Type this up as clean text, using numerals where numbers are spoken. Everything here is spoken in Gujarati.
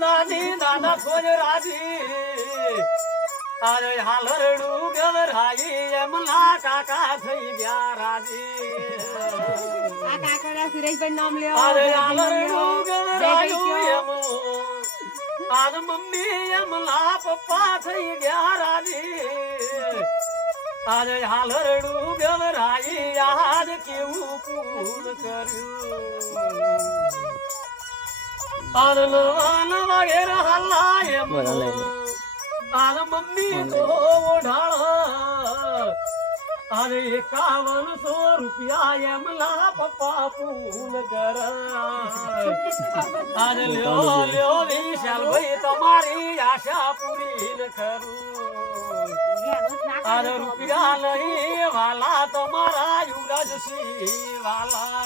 નાની નાના ખોજ રાજી અરે હાલરડું ગવરાઈ એમના કાકા થઈ ગયા રાજી આ કાકાના સુરેશભાઈ નામ લ્યો અરે હાલરડું ગવરાયું એમનું આજ મમ્મી એમના પપ્પા થઈ ગયા રાજી અરે હાલરડું ગવરાઈ આજ કેવું પૂર કર્યું આનન વગેર હલાય આન મમ્મી તો ઓઢાળ અરે 5100 રૂપિયા એમલા પપ્પા પૂન કર અરે લ્યો લ્યો વિશાલ ભાઈ તમારી આશા પૂરી ન કરું અરે રૂપિયા લઈ વાલા તમારા યુવરાજ સિંહ વાલા